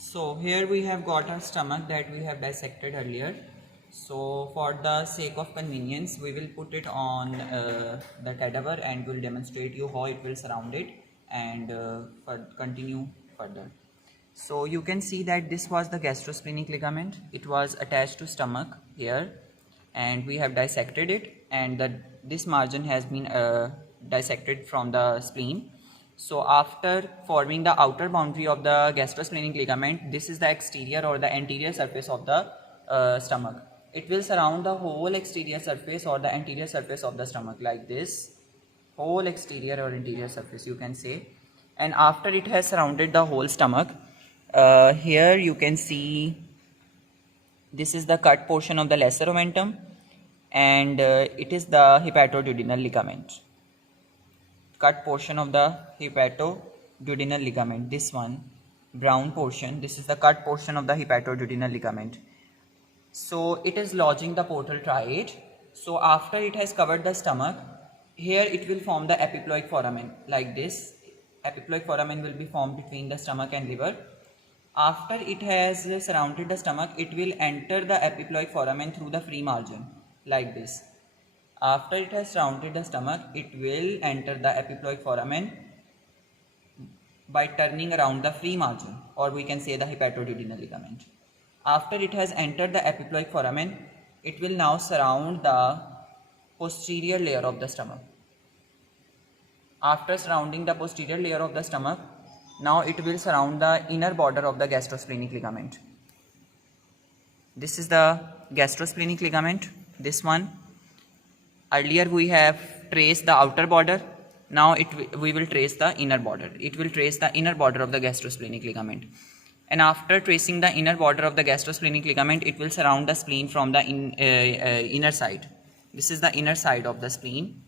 So here we have got our stomach that we have dissected earlier. So for the sake of convenience, we will put it on the cadaver and will demonstrate you how it will surround it and continue further. So you can see that this was the gastrosplenic ligament. It was attached to stomach here, and we have dissected it, and this margin has been dissected from the spleen. So after forming the outer boundary of the gastrosplenic ligament, this is the exterior or the anterior surface of the stomach. It will surround the whole exterior surface or the anterior surface of the stomach like this. Whole exterior or interior surface you can say. And after it has surrounded the whole stomach, here you can see this is the cut portion of the lesser omentum, and it is the hepatoduodenal ligament. Cut portion of the hepatoduodenal ligament, this one brown portion, this is the cut portion of the hepatoduodenal ligament. So it is lodging the portal triad. So after it has covered the stomach, here it will form the epiploic foramen like this. Epiploic foramen will be formed between the stomach and liver. After it has surrounded the stomach, it will enter the epiploic foramen through the free margin like this. After it has surrounded the stomach, it will enter the epiploic foramen by turning around the free margin, or we can say the hepatoduodenal ligament. After it has entered the epiploic foramen, it will now surround the posterior layer of the stomach. After surrounding the posterior layer of the stomach, now it will surround the inner border of the gastrosplenic ligament. This is the gastrosplenic ligament, this one. Earlier we have traced the outer border. Now we will trace the inner border. It will trace the inner border of the gastrosplenic ligament. And after tracing the inner border of the gastrosplenic ligament, it will surround the spleen from the inner side. This is the inner side of the spleen.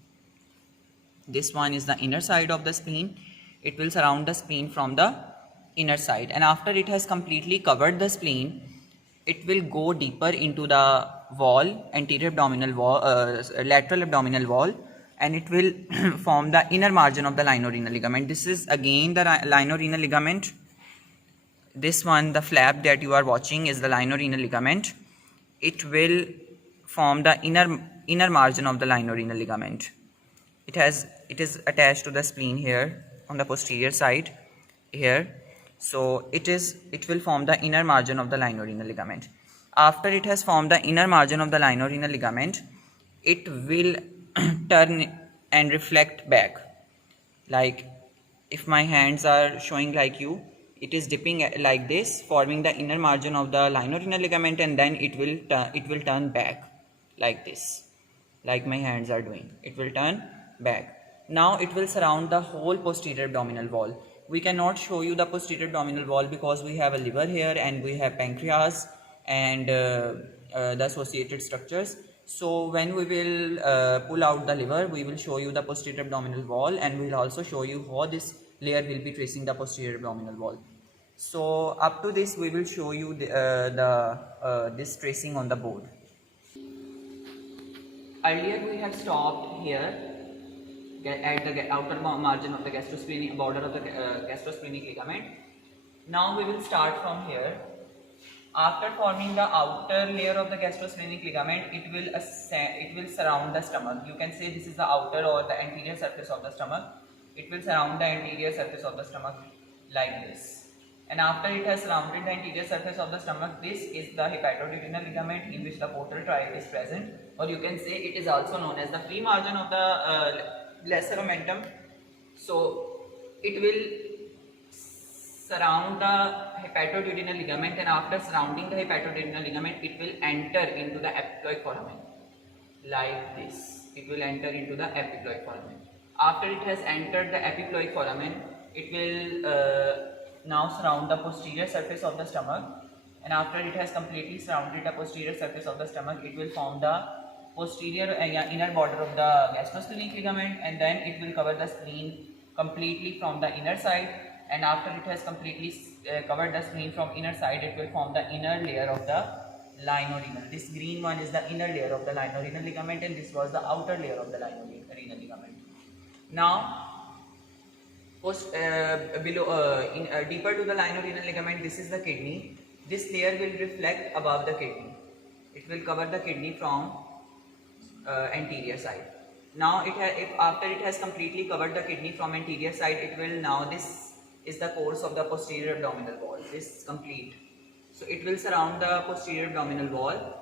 This one is the inner side of the spleen. It will surround the spleen from the inner side. And after it has completely covered the spleen, it will go deeper into the wall, anterior abdominal wall, lateral abdominal wall, and it will form the inner margin of the lienorenal ligament. This is again the lienorenal ligament. This one, the flap that you are watching, is the lienorenal ligament. It will form the inner margin of the lienorenal ligament. It is attached to the spleen here on the posterior side here. So it will form the inner margin of the lienorenal ligament. After it has formed the inner margin of the lienorenal ligament, it will turn and reflect back. Like if my hands are showing like you, it is dipping like this, forming the inner margin of the lienorenal ligament, and then it will turn back like this, like my hands are doing. It will turn back. Now it will surround the whole posterior abdominal wall. We cannot show you the posterior abdominal wall because we have a liver here and we have pancreas and the associated structures. So when we will pull out the liver, we will show you the posterior abdominal wall, and we will also show you how this layer will be tracing the posterior abdominal wall. So up to this, we will show you this tracing on the board. Earlier we have stopped here at the outer margin of the gastrosplenic border of the gastrosplenic ligament. Now we will start from here. After forming the outer layer of the gastrosplenic ligament, it will surround the stomach. You can say this is the outer or the anterior surface of the stomach. It will surround the anterior surface of the stomach like this. And after it has surrounded the anterior surface of the stomach, this is the hepatoduodenal ligament in which the portal triad is present, or you can say it is also known as the free margin of the lesser omentum. So it will surround the hepatoduodenal ligament, and after surrounding the hepatoduodenal ligament, it will enter into the epiploic foramen like this. It will enter into the epiploic foramen. After it has entered the epiploic foramen, it will now surround the posterior surface of the stomach, and after it has completely surrounded the posterior surface of the stomach, it will form the posterior inner border of the gastrosplenic ligament, and then it will cover the spleen completely from the inner side. And after it has completely covered the spleen from inner side, it will form the inner layer of the lienorenal. This green one is the inner layer of the lienorenal ligament, and this was the outer layer of the lienorenal ligament. Now Deeper to the line of renal ligament, this is the kidney. This layer will reflect above the kidney. It will cover the kidney from anterior side. Now if after it has completely covered the kidney from anterior side, it will now, this is the course of the posterior abdominal wall. This is complete. So it will surround the posterior abdominal wall,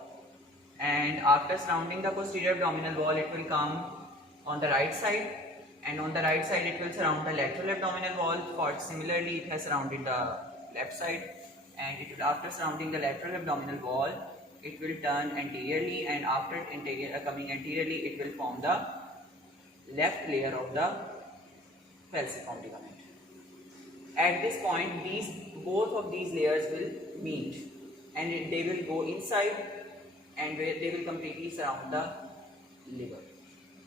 and after surrounding the posterior abdominal wall, it will come on the right side, and on the right side it will surround the lateral abdominal wall. For similarly, it has surrounded the left side, and it will, after surrounding the lateral abdominal wall, it will turn anteriorly, and after coming anteriorly, it will form the left layer of the falciform ligament. At this point, both of these layers will meet, and they will go inside, and they will completely surround the liver.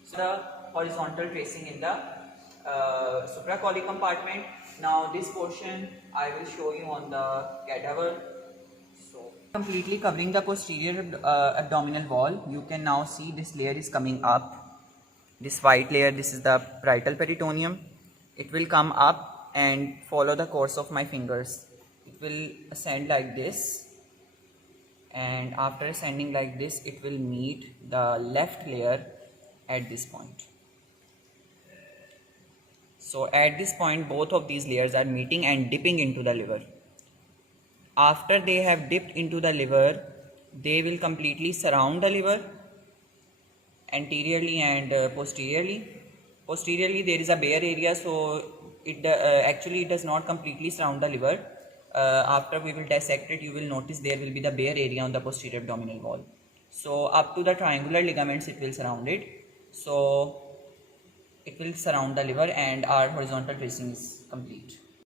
So the horizontal tracing in the supracolic compartment. Now this portion I will show you on the cadaver. So completely covering the posterior abdominal wall, you can now see this layer is coming up. This white layer, this is the parietal peritoneum. It will come up and follow the course of my fingers. It will ascend like this, and after ascending like this, it will meet the left layer at this point. So at this point, both of these layers are meeting and dipping into the liver. After they have dipped into the liver, they will completely surround the liver anteriorly and posteriorly. Posteriorly there is a bare area, so it actually it does not completely surround the liver. After we will dissect it, you will notice there will be the bare area on the posterior abdominal wall. So up to the triangular ligaments it will surround it. So it will surround the liver, and our horizontal tracing is complete.